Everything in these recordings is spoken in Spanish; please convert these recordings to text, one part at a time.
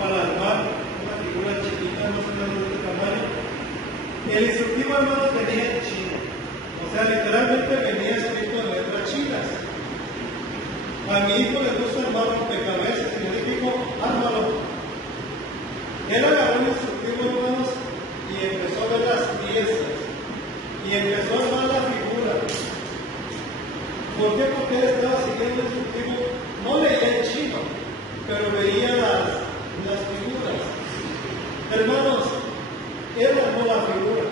para armar una figura chiquita, más o menos de este tamaño. El instructivo, hermano, venía en chino. O sea, literalmente venía escrito en letras chinas. A mi hijo le gusta armar rompecabezas y le dije, hijo, ármalo. Él agarró el instructivo, hermanos, y empezó a ver las piezas. Y empezó a armar la figura. ¿Por qué? Porque él estaba siguiendo el instructivo. No leía en chino, pero veía las figuras. Hermanos, él armó la figura.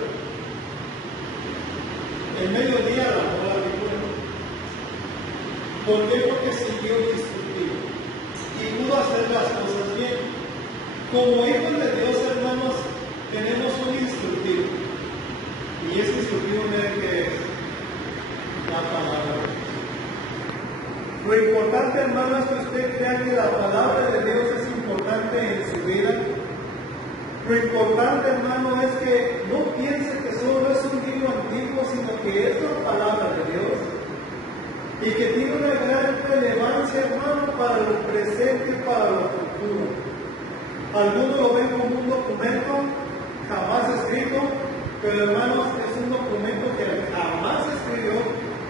El mediodía armó la figura. ¿Por qué? Porque siguió el instructivo y pudo hacer las cosas bien. Como hijos de Dios, hermanos, tenemos un instructivo. Y este instructivo, miren que es la palabra. Lo importante, hermano, es que usted crea que la palabra de Dios es importante en su vida. Lo importante, hermano, es que no piense que solo es un libro antiguo, sino que es la palabra de Dios. Y que tiene una gran relevancia, hermano, para lo presente y para lo futuro. Algunos lo ven como un documento jamás escrito, pero hermanos, es un documento que jamás escribió,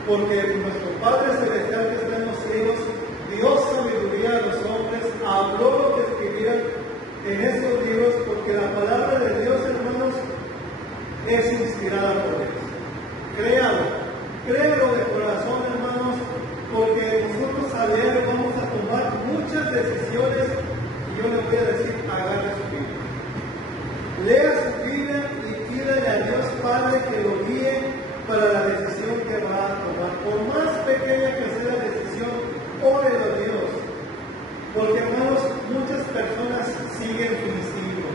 porque nuestro Padre Celestial que está en los cielos dio sabiduría a los hombres, habló lo que escribían en estos libros, porque la palabra de Dios, hermanos, es inspirada por Dios. Créalo de corazón, hermanos, porque nosotros al leer vamos a tomar muchas decisiones y yo les voy a decir, agarre su Biblia. Lea su Biblia y pídale a Dios Padre que lo guíe para la decisión que va a tomar. Por más pequeña que sea la decisión, órelo a Dios. Porque, hermanos, muchas personas siguen su instinto.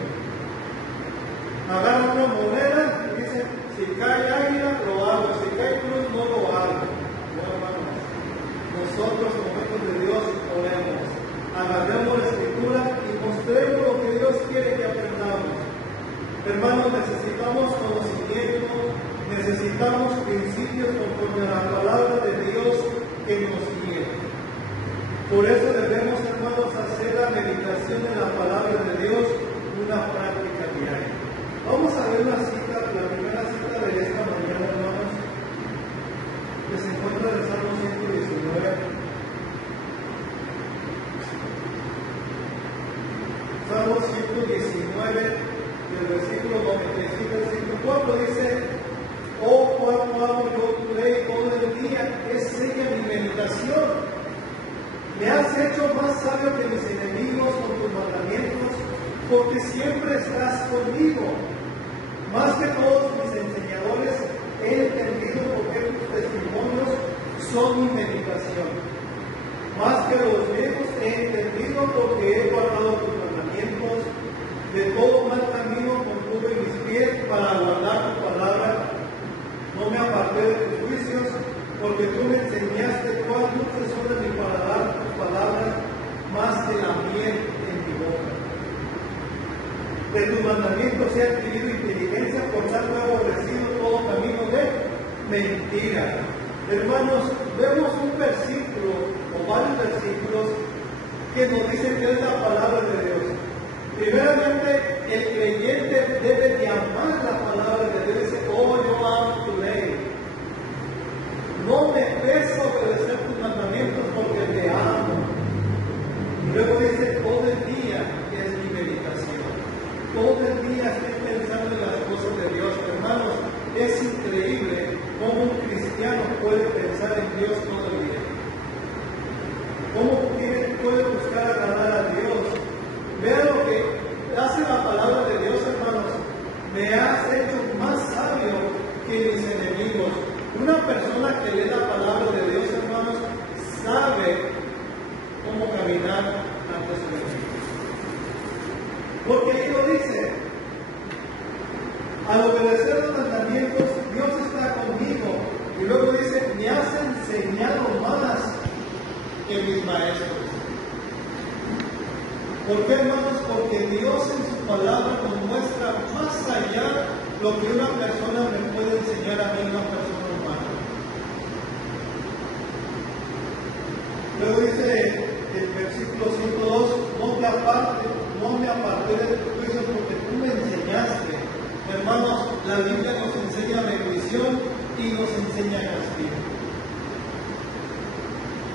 Agarran una moneda y dicen, si cae águila, lo hago. Si cae cruz, no lo hago. No, hermanos. Nosotros, como hijos de Dios, oremos. Agarremos la Escritura y mostremos lo que Dios quiere que aprendamos. Hermanos, necesitamos conocimiento, necesitamos principios conforme a la palabra de Dios que nos guíe. Por eso debemos, hermanos, hacer la meditación de la palabra de Dios una práctica diaria. Vamos a ver una cita, la primera cita de esta mañana, hermanos, que se encuentra en el Salmo 119. Salmo 119, del versículo 95 al 104, dice: Oh, cuánto amo yo tu ley todo el día, es ella mi meditación. Me has hecho más sabio que mis enemigos con tus mandamientos, porque siempre estás conmigo. Más que todos mis enseñadores, he entendido porque tus testimonios son mi meditación. Más que los viejos he entendido porque he guardado tus mandamientos. De todo mal camino contuve mis pies para guardar tu palabra. No me aparté de tus juicios, porque tú me enseñaste cuán dulces son de mi paladar tus palabras, más que la miel en mi boca. De tus mandamientos he adquirido inteligencia, por tanto he aborrecido todo camino de mentira. Hermanos, vemos un versículo o varios versículos que nos dicen que es la palabra de Dios. Primeramente, el creyente debe de amar la palabra de Dios. Dice: oh, yo amo tu ley. No me pesa obedecer tus mandamientos porque te amo. Y luego dice: todo el día es mi meditación. Todo el día estoy pensando en las cosas de Dios. Hermanos, es increíble cómo un cristiano puede pensar en Dios todo el día. Cómo puede buscar agradar a Dios. Vean lo que hace la palabra de Dios, hermanos. Me has hecho más sabio que mis enemigos. Una persona que lee la palabra de Dios, hermanos, sabe cómo caminar ante sus enemigos. Porque ahí lo dice: al obedecer los mandamientos, Dios está conmigo. Y luego dice: me has enseñado más que mis maestros. ¿Por qué, hermanos? Porque Dios en su palabra nos muestra más allá lo que una persona me puede enseñar a mí, una persona humana. Luego dice el versículo 102: no no me aparté de tus juicios porque tú me enseñaste. Hermanos, la Biblia nos enseña bendición y nos enseña castigo.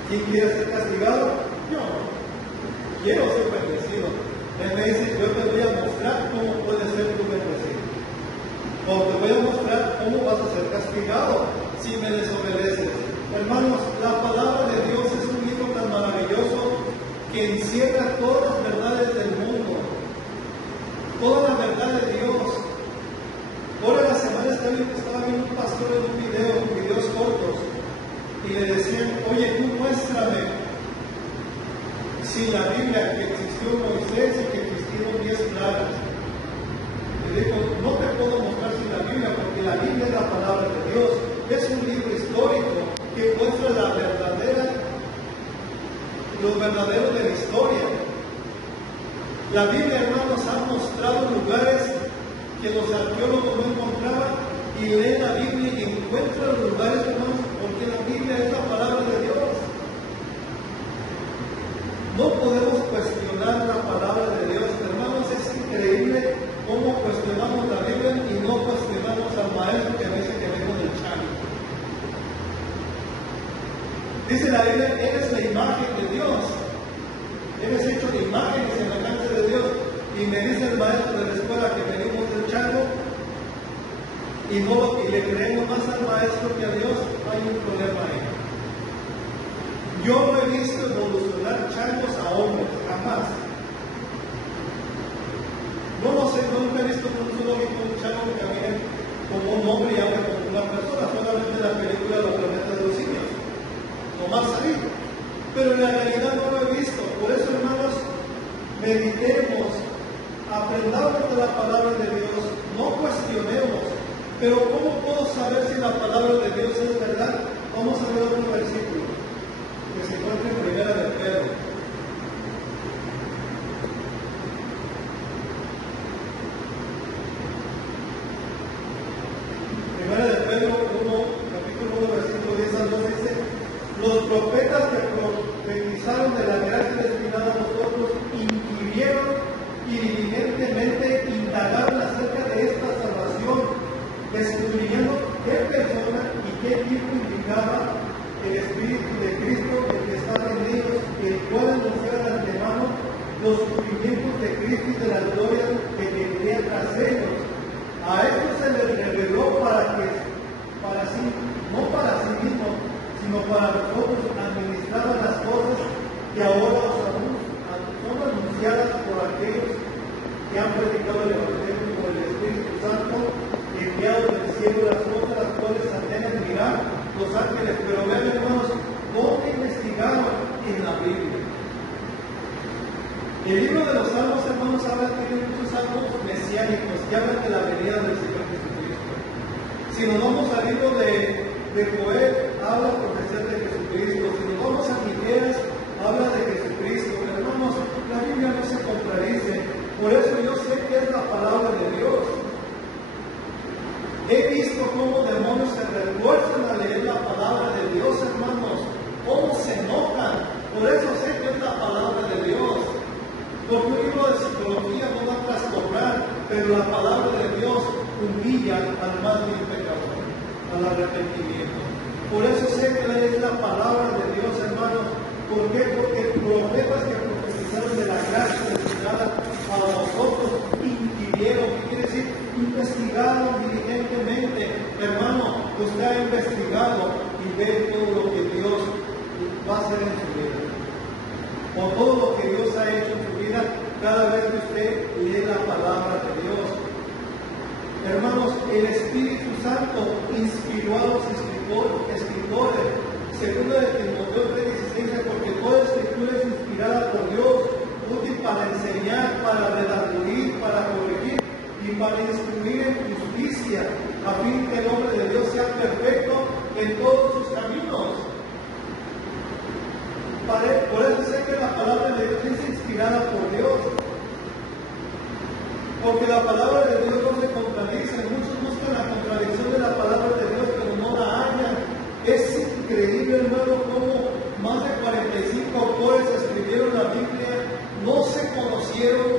¿Quién quiere ser castigado? Yo quiero ser bendecido. Él me dice, yo te voy a mostrar cómo puedes ser tú bendecido. O te voy a mostrar cómo vas a ser castigado si me desobedeces. Hermanos, la palabra de Dios es un libro tan maravilloso que encierra todas las verdades del mundo, toda la verdad de Dios. Ahora la semana estaba viendo un pastor en un videos cortos, y le decían, oye, tú muéstrame si la Biblia que existió Moisés y que existieron 10 plagas. Le digo, no te puedo mostrar sin la Biblia, porque la Biblia es la palabra de Dios. Es un libro histórico que muestra lo verdadero de la historia. La Biblia, hermanos, ha mostrado lugares que los arqueólogos no encontraban, y leen la Biblia y encuentran los lugares, hermanos, porque la Biblia es la palabra de Dios. No podemos cuestionar la palabra de Dios, hermanos. Es increíble cómo cuestionamos la Biblia y no cuestionamos al maestro que a veces queremos del chango. Dice la Biblia, eres la imagen de Dios. Eres hecho de imagen y semejanza de Dios. Y me dice el maestro de la escuela que venimos del chango y le creemos más al maestro que a Dios, hay un problema ahí. Yo no he visto evolucionar changos a hombres, jamás. Nunca he visto un zoológico un chango que camine como un hombre y hable como una persona, solamente en la película Los planetas de los simios, nomás ahí. Pero en la realidad no lo he visto. Por eso, hermanos, meditemos, aprendamos de la palabra de Dios, no cuestionemos. Pero ¿cómo puedo saber si la palabra de Dios es verdad? Vamos a ver otro versículo que se encuentra en Primera de Pedro. Primera de Pedro 1, capítulo 1, versículo 10 al 12 dice: los profetas que profetizaron de la gracia destinada a nosotros inquirieron y diligentemente indagaron acerca de esta salvación, escudriñando qué persona y qué tipo indicaba el Espíritu de Cristo el que estaba en ellos, el cual anunciaba de antemano los sufrimientos de Cristo y de la gloria que vendría tras ellos. A esto se les reveló para sí, no para sí mismo, sino para nosotros, administrar las cosas que ahora son anunciadas por aquellos que han predicado el Evangelio por el Espíritu Santo, enviado del cielo, las cosas las cuales anhelan mirar los ángeles. Pero vean, hermanos, ¿dónde investigaron? En la Biblia. El libro de los Salmos, hermanos, tiene muchos salmos mesiánicos que hablan de la venida del Señor Jesucristo. Si nos vamos al libro de Joel, habla profecía de Jesucristo. Si nos vamos a Miqueas, habla de Jesucristo. Pero, hermanos, la Biblia no se contradice. Por eso yo sé que es la palabra de Dios. He visto cómo demonios se refuerzan a leer la palabra de Dios, hermanos. Cómo se enojan. Por eso sé que es la palabra de Dios. Porque un libro de psicología no va a trastornar, pero la palabra de Dios humilla al más vil pecador, al arrepentimiento. Por eso sé que es la palabra de Dios, hermanos. ¿Por qué? Porque profetas que profetizaron de la gracia destinada a nosotros inquirieron. ¿Qué quiere decir? Investigaron diligentemente. Hermano, usted ha investigado y ve todo lo que Dios va a hacer en su vida. O todo lo que Dios ha hecho en su vida cada vez que usted lee la palabra de Dios. Hermanos, el Espíritu Santo inspiró a los escritores. Segundo de Timoteo 3:16, porque toda escritura es inspirada por Dios, útil para enseñar, para redarguir, para corregir y para instruir en justicia, a fin que el hombre de Dios sea perfecto en todos sus caminos. Por eso sé que la palabra de Dios es inspirada por Dios. Porque la palabra de Dios no se contradice. Muchos buscan la contradicción de la palabra de Dios, pero no la hallan. Es increíble, hermano, cómo más de 45 autores escribieron la Biblia, no se conocieron,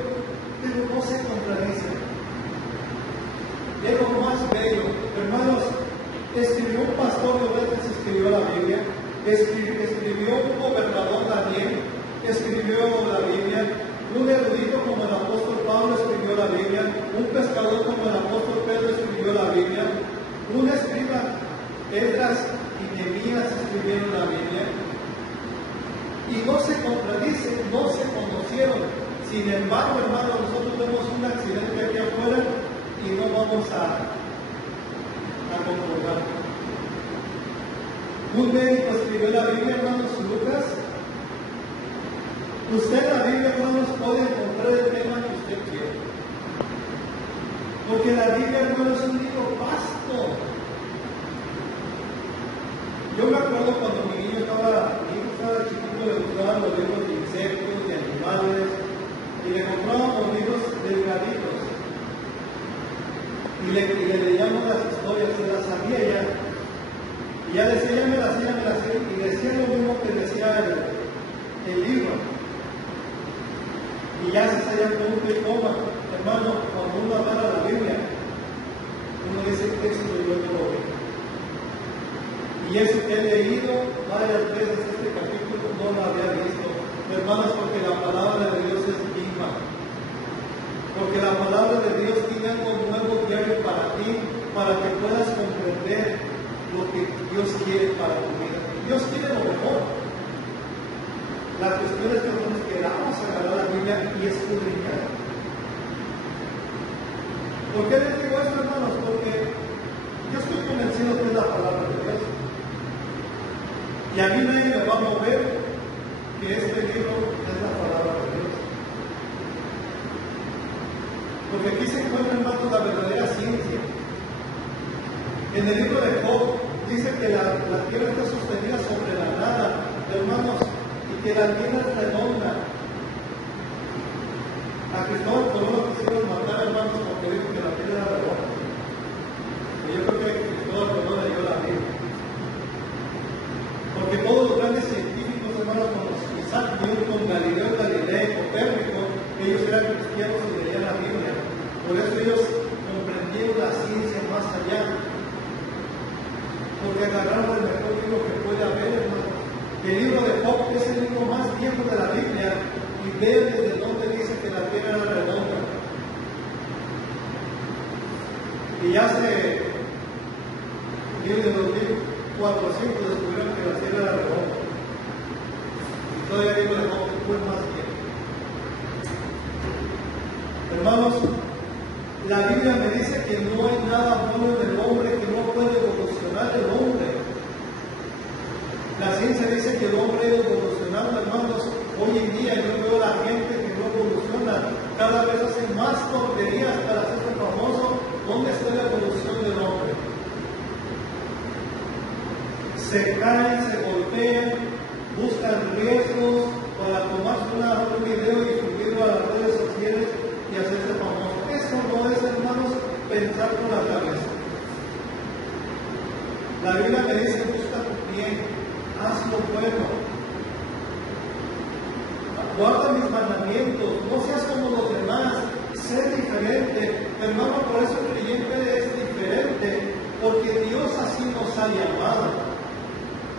pastor Llorente escribió la Biblia, escribió un gobernador Daniel, escribió la Biblia, un erudito como el apóstol Pablo escribió la Biblia, un pescador como el apóstol Pedro escribió la Biblia, un escriba, Esdras y Nehemías escribieron la Biblia, y no se contradicen, no se conocieron. Sin embargo, hermano, nosotros vemos un accidente aquí afuera y no vamos a concordar. Un médico escribió la Biblia, hermanos, Lucas. Usted en la Biblia, hermanos, puede encontrar el tema que usted quiere. Porque la Biblia, hermanos, es un libro vasto. Yo me acuerdo cuando mi hijo estaba chiquito, le gustaban los libros de insectos, de animales, y le comprábamos libros delgaditos. Y le leíamos las historias, se las sabía ya. Y ya decía, ya me las sé, y decía lo mismo que decía el libro. Y ya se sabía punto y coma. Hermano, cuando uno agarra la Biblia, uno dice el texto y yo no lo veo. Y eso que he leído varias veces este capítulo no lo había visto. Hermanos, porque la palabra de Dios es viva. Porque la palabra de Dios tiene algo nuevo diario para ti, para que puedas comprender lo que Dios quiere para tu vida. Dios quiere lo mejor. La cuestión es que nosotros queramos agarrar la Biblia y escudriñar. ¿Por qué les digo esto, hermanos? Porque yo estoy convencido que es la palabra de Dios. Y a mí nadie me va a mover que este libro es la palabra de Dios. Porque aquí se encuentra, hermanos, la verdadera ciencia. En el libro de Job dice que la tierra está sostenida sobre la nada, hermanos, y que la tierra es redonda. A Cristóbal Colón lo quisieron matar, hermanos, porque dijo que la tierra era redonda. Y yo creo que Cristóbal Colón le dio la Biblia. Porque todos los grandes científicos, hermanos, como Isaac Newton, Galileo Galilei, Copérnico, ellos eran cristianos y leían la Biblia. Por eso ellos comprendieron la ciencia más allá. Porque agarraron el mejor libro que puede haber, hermanos. El libro de Job es el libro más viejo de la Biblia y vean desde dónde dice que la tierra era redonda. Y hace 1400 descubrieron que la tierra era redonda. Y todavía el libro de Job fue más viejo. Hermanos, la Biblia me dice que no hay nada bueno en el hombre, que no puede evolucionar el hombre. La ciencia dice que el hombre ha ido evolucionando, hermanos. Hoy en día yo veo a la gente que no evoluciona, cada vez hacen más tonterías para hacerse famoso. ¿Dónde está la evolución del hombre? Se caen, se golpean, buscan riesgos para tomarse un video y subirlo a las redes sociales y hacerse famoso. Eso no es, hermanos, pensar con la cabeza. La Biblia me dice, busca tu bien, haz lo bueno, guarda mis mandamientos, no seas como los demás, sé diferente. Hermano, por eso el creyente es diferente, porque Dios así nos ha llamado.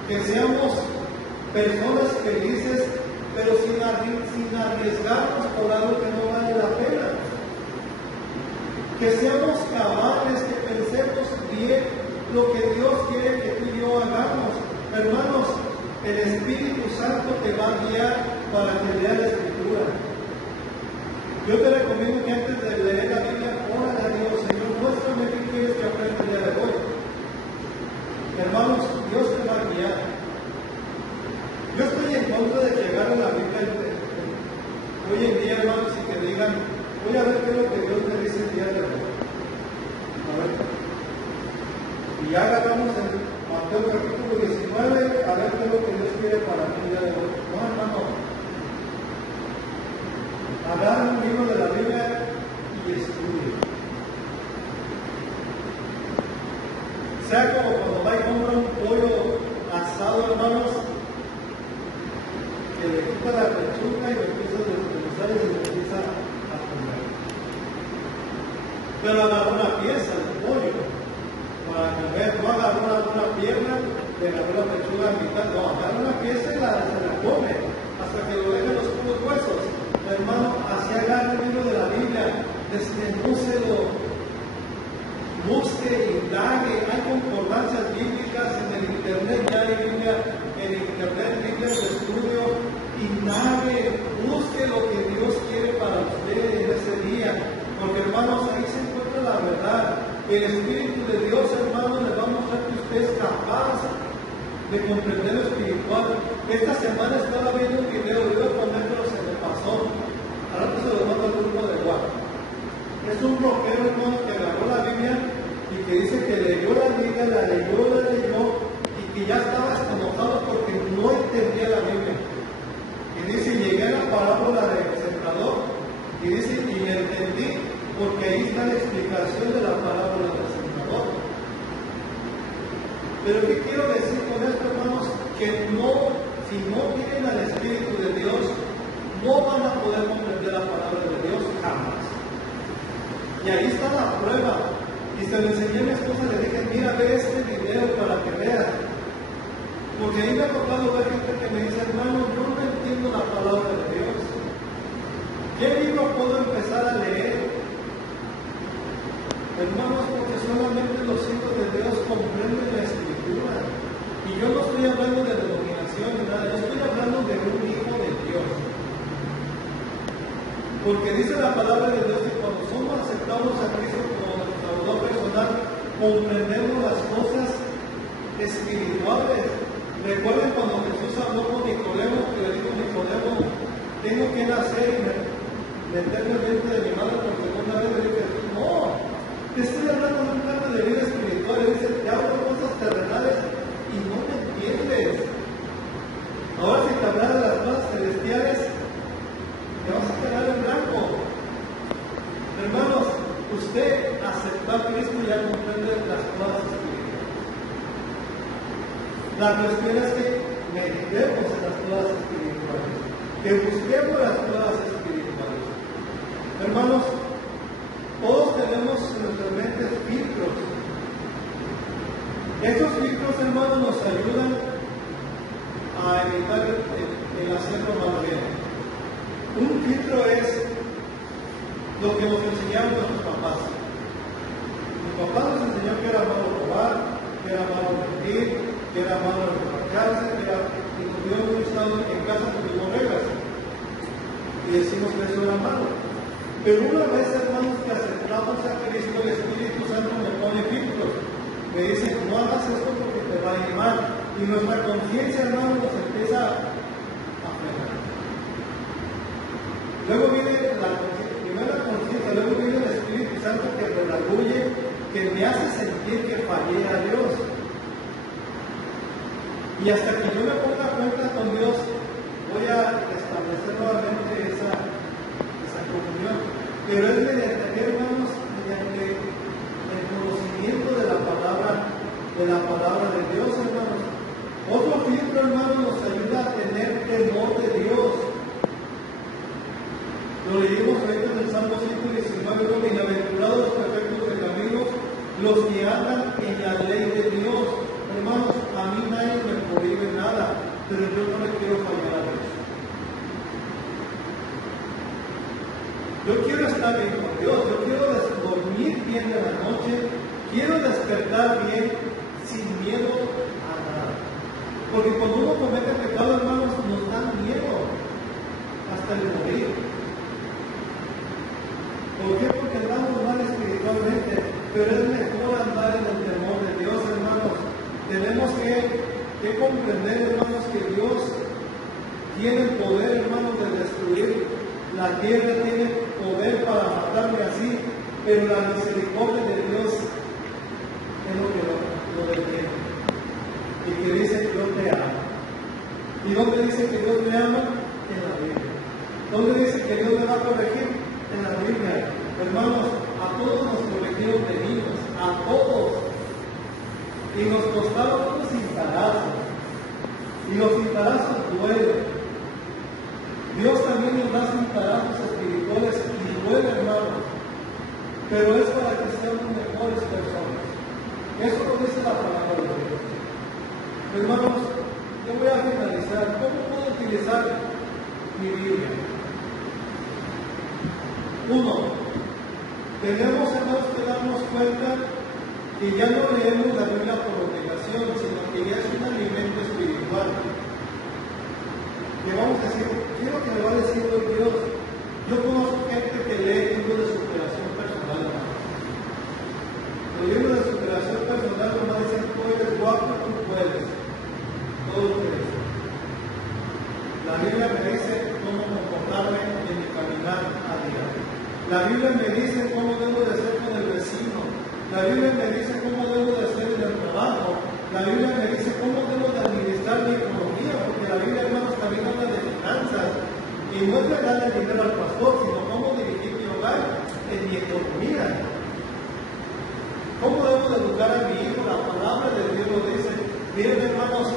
Que seamos personas felices, pero sin arriesgarnos por algo que no vale la pena. Que seamos cabales, que pensemos bien lo que Dios quiere que tú y yo hagamos. Hermanos, el Espíritu Santo te va a guiar para que leas la Escritura. Yo te recomiendo que antes de leer la Biblia, órale a Dios, Señor, muéstrame qué quieres que aprenda el día de hoy. Hermanos, Dios te va a guiar. Yo estoy en contra de que agarren la Biblia hoy en día, hermanos, y que digan, voy a ver qué es lo que Dios me dice el día de hoy. A ver. Y ya agarramos en Mateo capítulo 19, a ver qué es lo que Dios quiere para mí el día de hoy. No, hermano. Agarren un libro de la Biblia y estudien. Sea como cuando va y compra un pollo asado, hermanos, que le quita la pechuga y lo empieza a desmenuzar y se le empieza a comer. Pero agarra una pieza de pollo para comer, no agarra una pierna quitar, no, agarra una pieza y se la come, hasta que lo dejan los puros huesos. Hermano, así agarra el libro de la Biblia, desmenúcelo, busque, indague, hay concordancias bíblicas en el internet, ya hay Biblia en internet, Biblia de estudio, indague, busque lo que Dios quiere para usted en ese día, porque hermanos, ahí se encuentra la verdad. El Espíritu de Dios, hermanos, le va a mostrar que usted es capaz de comprender lo espiritual. Esta semana estaba viendo un video, voy a poner, pero se me pasó. Ahora se lo mando al grupo de WhatsApp. Es un rockero, hermano, que agarró la Biblia y que dice que leyó la Biblia, la leyó y que ya estaba enojado porque no entendía la Biblia. Y dice, llegué a la parábola del sembrador y dice, y entendí porque ahí está la explicación de la parábola del sembrador. Pero ¿qué quiero decir con esto, hermanos? Que no, si no tienen al Espíritu de Dios, no van a poder comprender la palabra de Dios jamás. Y ahí está la prueba. Y se lo enseñé a mi esposa, le dije, mira, ve este video para que veas. Porque ahí me ha tocado ver gente que me dice, hermano, yo no entiendo la palabra de Dios. ¿Qué libro puedo empezar a leer? Hermanos, porque solamente los hijos de Dios comprenden la Escritura. Y yo no estoy hablando de denominación ni nada, yo estoy hablando de un hijo de Dios. Porque dice la palabra de Dios que cuando somos aceptados a Cristo como nuestro Salvador personal, comprendemos las cosas espirituales. Recuerden cuando Jesús habló con Nicodemo, que le dijo a Nicodemo, tengo que nacer y meterme dentro de mi madre por segunda vez. Le dije, no, te estoy hablando de un plano de vida espiritual. Le dice, te hablo de cosas terrenales y no me entiendes. Ahora si te hablara de las cosas celestiales, te vas a quedar en blanco. Hermanos, usted aceptó a Cristo y ya comprende las cosas espirituales. La cuestión es que meditemos en las cosas espirituales, que busquemos las cosas espirituales. Hermanos, todos tenemos en nuestras mentes filtros. Estos filtros, hermanos, nos ayudan a evitar el hacerlo mal bien. Un filtro es lo que nos enseñaron nuestros papás. Mi papá nos enseñó que era malo robar, que era malo mentir, que era malo emborracharse, que era... Y nos dio un estado en casa con tuvimos reglas. Y decimos que eso era malo. Pero una vez, hermanos, que aceptamos a Cristo, el Espíritu Santo me pone filtros. Me dice, no hagas esto porque te va a ir mal. Y nuestra conciencia, hermanos, nos empieza a frenar. Luego viene primero la conciencia, luego viene el Espíritu Santo que redarguye, que me hace sentir que fallé a Dios. Y hasta que yo me ponga a cuenta con Dios, voy a establecer nuevamente esa comunión. Pero es mediante, hermanos, mediante el conocimiento de la palabra de Dios, hermanos. Otro filtro, hermanos, nos ayuda a tener temor de Dios. Lo leímos ahorita en el Salmo 119, bienaventurados los perfectos de caminos, los que andan en la ley de Dios. Hermanos, a mí nadie me prohíbe nada, pero yo no le quiero fallar a Dios. Yo quiero estar bien con Dios, yo quiero dormir bien de la noche, quiero despertar bien, sin miedo a nada. Porque cuando uno comete pecado, hermanos, nos da miedo hasta el morir. ¿Por qué? Porque andamos mal espiritualmente, pero es mejor andar en el temor de Dios, hermanos. Tenemos que comprender, hermanos, que Dios tiene el poder, hermanos, de destruir la tierra, tiene poder para matarme así, pero la misericordia de Dios es lo que lo detiene. Y que dice, yo te amo. ¿Y dónde dice que Dios me ama? En la Biblia. ¿Dónde dice que Dios me va a corregir? En la Biblia. Hermanos, a todos nos corrigieron de niños, a todos. Y nos costaron unos cintarazos. Y los cintarazos duelen. Dios también nos da cintarazos espirituales y duele, hermanos. Pero es para que seamos mejores personas. Eso lo dice la palabra de Dios. Hermanos, yo utilizar mi Biblia. Uno, tenemos, hermanos, que darnos cuenta que ya no leemos la Biblia por obligación, sino que ya es un alimento espiritual. Que vamos a decir, ¿qué es lo que me va a decir hoy Dios? Yo conozco gente que lee libros de superación personal, hermanos. Los libros de superación personal nomás dicen, tú eres guapo, tú puedes. Todo lo que dice. La Biblia me dice cómo comportarme en mi caminar a diario. La Biblia me dice cómo debo de ser con el vecino. La Biblia me dice cómo debo de hacer en el trabajo. La Biblia me dice cómo debo de administrar mi economía, porque la Biblia, hermanos, también habla de finanzas. Y no es darle dinero al pastor, sino cómo dirigir mi hogar en mi economía. ¿Cómo debo de educar a mi hijo? La palabra de Dios lo dice. Miren, hermanos,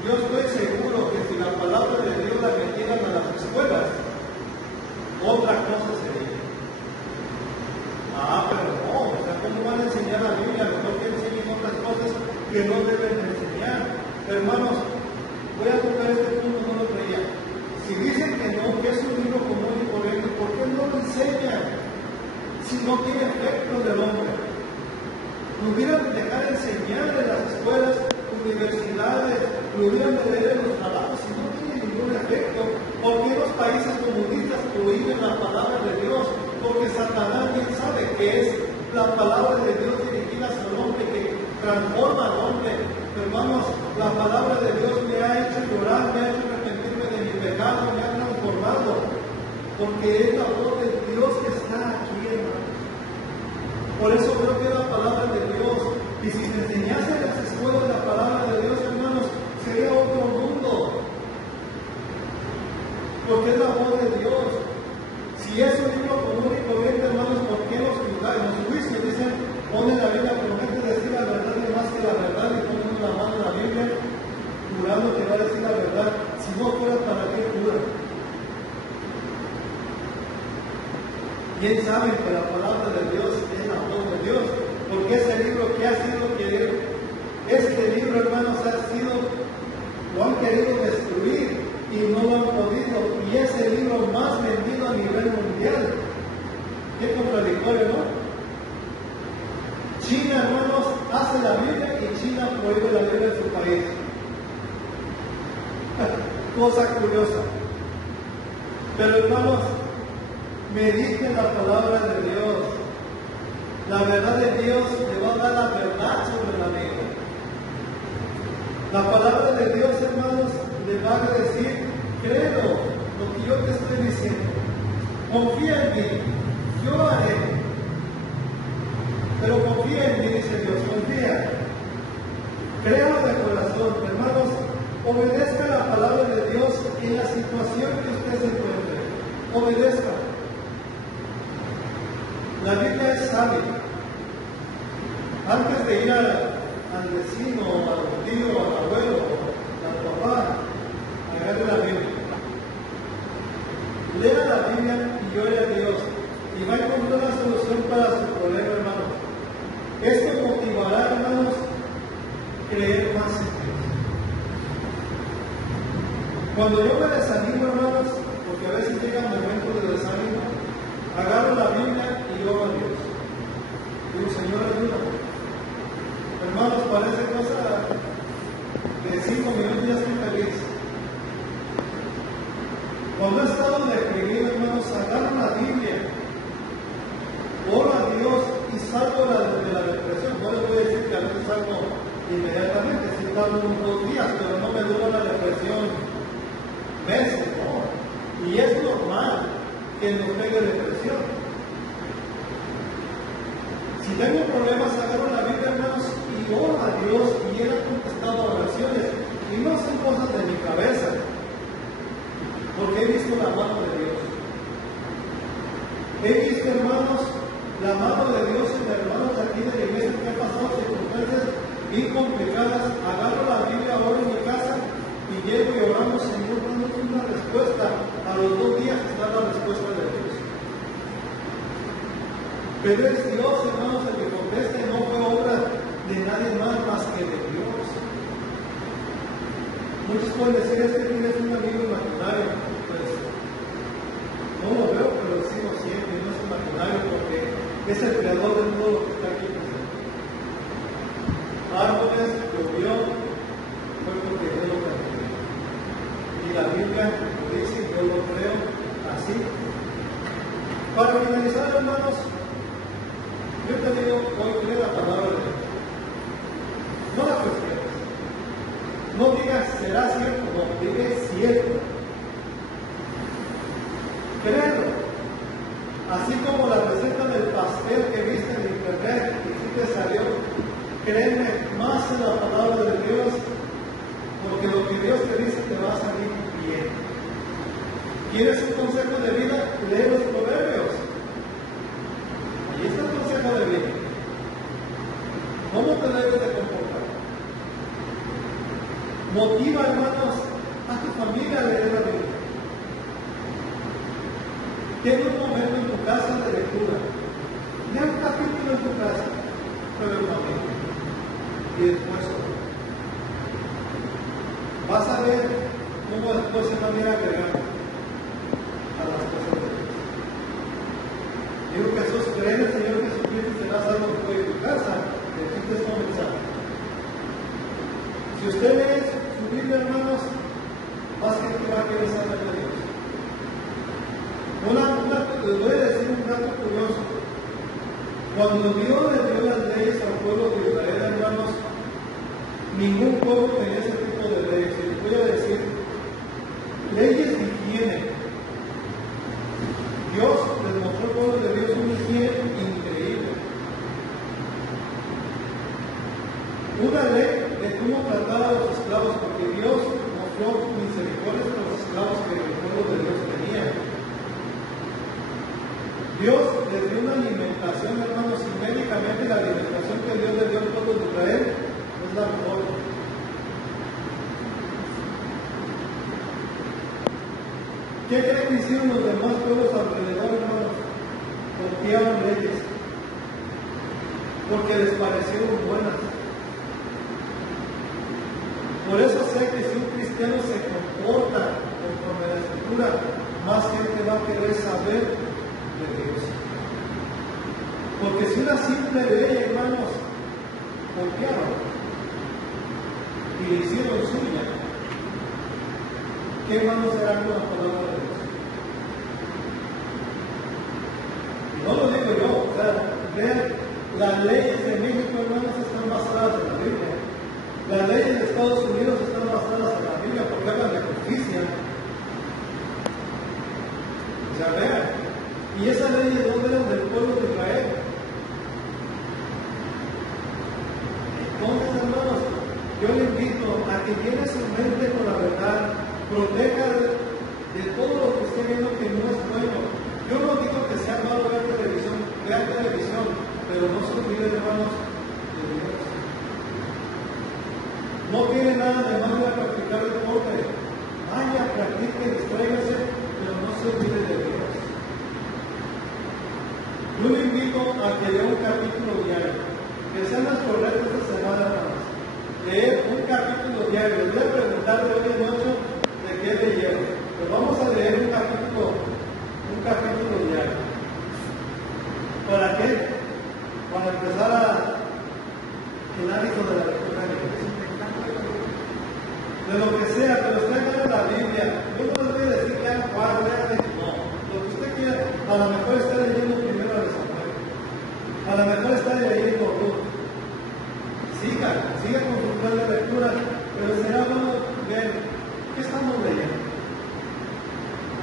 yo estoy seguro que si la palabra de Dios la metieran a las escuelas, otra cosa sería. Pero no, o sea, ¿cómo van a enseñar la Biblia? Mejor que enseñen otras cosas que no deben enseñar. Hermanos, voy a tocar este punto, no lo creía. Si dicen que no, que es un libro común y corriente, ¿por qué no lo enseñan? Si no tiene efecto del hombre. Lo hubieran de dejar enseñar en las escuelas, universidades, lo hubieran de leer en los trabajos, si no tiene ningún efecto. ¿Por qué los países comunistas prohíben la palabra de Dios? Porque Satanás bien sabe que es la palabra de Dios dirigida hacia el hombre, que transforma al hombre. Hermanos, la palabra de Dios me ha hecho llorar, me ha hecho arrepentirme de mi pecado, me ha transformado, porque es la voz de Dios que está aquí, hermanos. Por eso creo que es la palabra de Dios. Y si se enseñase en las escuelas la palabra de Dios, hermanos, sería otro mundo. Porque es la voz de Dios. Si es un libro común y corriente, hermanos, ¿por qué los juicios dicen, ponen la Biblia, promete decir la verdad y más que la verdad, y ponen la mano en la Biblia, jurando que va a decir la verdad? Si no fuera, ¿para qué jura? Bien saben que la palabra de Dios es la voz de Dios, porque ese libro que ha sido querido, este libro, hermanos, lo han querido destruir y no lo han podido, y es el libro más vendido a nivel mundial. Qué contradictorio, ¿no? China, hermanos, hace la Biblia y China prohíbe la Biblia en su país. Cosa curiosa. Pero, hermanos, mediten la palabra de Dios. La verdad de Dios le va a dar la verdad sobre la Biblia. La palabra de Dios, hermanos, le va a decir, créelo, lo que yo te estoy diciendo. Confía en mí, yo haré. Pero confía en mí, dice Dios, confía. Créalo de corazón, hermanos, obedezca la palabra de Dios en la situación que usted se encuentre. Obedezca. La Biblia es sabia. Antes de ir al vecino, al tío, al abuelo, al papá, agarre la Biblia. Lea la Biblia y ore a Dios. Y va a encontrar una solución para su problema, hermanos. Esto motivará, hermanos, creer más en Dios. Cuando yo me desanimo, hermanos, porque a veces llegan momentos de desánimo, agarro la Biblia y oro a Dios. Digo, Señor, ayúdame. Hermanos, parece cosa de 5 minutos ya estoy feliz. Cuando he estado deprimido, hermanos, agarro la Biblia, oro a Dios y salgo de la depresión. No les voy a decir que a veces salgo inmediatamente, si tardo unos 2 días, pero no me dura la depresión meses, ¿no? Y es normal que nos pegue depresión. Si tengo problemas, agarro la Biblia, hermanos, y oro a Dios, y Él ha contestado oraciones, y no son cosas de mi cabeza, porque he visto la mano de Dios. He visto, hermanos, la mano de Dios en hermanos aquí de la iglesia que han pasado circunstancias bien complicadas. Agarro la Biblia, oro en mi casa, y llego y oramos, Señor, danos una respuesta. A los 2 días está la respuesta de Dios. Pero es Dios, hermanos, el que contesta, y no fue obra de nadie más que de Dios. Muchos pueden decir, es que tienes un amigo imaginario. Pues no lo veo, pero sí lo siento, no es imaginario porque es el creador de todo lo que está aquí presente. Árboles, llovió, fue porque Dios lo permitió. Y la Biblia lo dice, yo lo creo así. Para finalizar, hermanos, yo te digo, hoy cree la palabra de Dios. No la cuestiones. No digas, será cierto, no, diga es cierto. Créelo. Así como la receta del pastel que viste en internet y sí te salió, créeme más en la palabra de Dios, porque lo que Dios te dice te va a salir bien. ¿Quieres un consejo de vida? Lee los proverbios. Ahí está el consejo de vida. ¿Cómo te debes de comportar? Motiva, hermanos, a tu familia a leer la Biblia. Ten un momento en tu casa de lectura. Lea un capítulo en tu casa, pero en familia. Y después vas a ver cómo después se van a ir agregando a las cosas de Dios. Digo, Jesús, cree en el Señor Jesucristo y serás algo de tu casa. Este es un mensaje. Si usted lee su Biblia, hermanos, más gente va a querer saber de Dios. Les voy a decir un dato curioso. Cuando Dios le dio las leyes al pueblo de Israel, hermanos, ningún pueblo tenía ese tipo de leyes. Y les voy a decir, leyes de higiene. Dios les mostró al pueblo de Dios una higiene increíble. Una ley de cómo tratar a los esclavos, porque Dios mostró misericordia a los esclavos que el pueblo de Dios tenía. Dios les dio una alimentación, hermanos, y médicamente la alimentación que Dios le dio al pueblo de Israel es la mejor. ¿Qué creen que hicieron los demás pueblos alrededor, hermanos? Copiaban leyes, porque les parecieron buenas. Por eso sé que si un cristiano se comporta conforme a la Escritura, más gente va a querer saber de Dios. Porque si una simple ley, hermanos, copiaron y le hicieron suya, ¿qué hermanos será con la palabra de Dios? Y no lo digo yo, o sea, vean, las leyes de México, hermanos, están basadas en la Biblia. Las leyes de Estados Unidos están basadas en la Biblia porque hablan de justicia. O sea, vean, y esas leyes no eran del pueblo de Israel. Entonces, hermanos, yo le invito a que llene su mente con la verdad, proteja de todo lo que esté viendo que no es bueno. Yo no digo que sea malo ver televisión, vean televisión, pero no se olviden, hermanos, de Dios. No tiene nada de malo de practicar deporte. Vaya, practique, distráigase, pero no se olvide de Dios. Yo le invito a que lea un capítulo diario, que sean las correctas esta semana más. Leer un capítulo diario. Les voy a preguntar de hoy en noche de qué leyeron. Pero vamos a leer un capítulo diario. ¿Para qué? Para empezar el hábito de la lectura de Dios. De lo que sea, pero usted lea la Biblia. Yo no les voy a decir que hagan Juan, no. Lo que usted quiera, a lo mejor está leyendo primero de Samuel. A lo mejor está leyendo Ruth. Siga con su plan de lectura, pero será bueno ver qué estamos leyendo.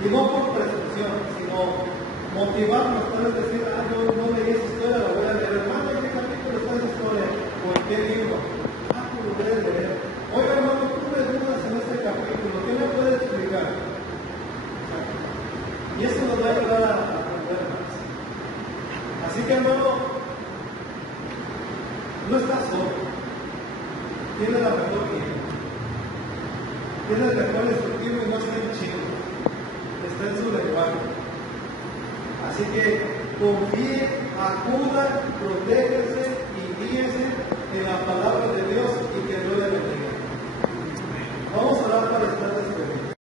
Y no por presunción, sino motivarnos, tal vez decir, yo no leí esa historia, la voy a leer. Hermano, ¿en qué capítulo está esa historia? ¿O en qué libro? Pues lo voy a leer. Oiga, hermano, tú me dudas en este capítulo, ¿qué me puedes explicar? Y eso nos va a ayudar a aprender más. Así que, hermano, no estás solo. Tiene la mejor guía. Tiene el mejor instructivo y no está en chino. Está en su lenguaje. Así que confíe, acuda, protégese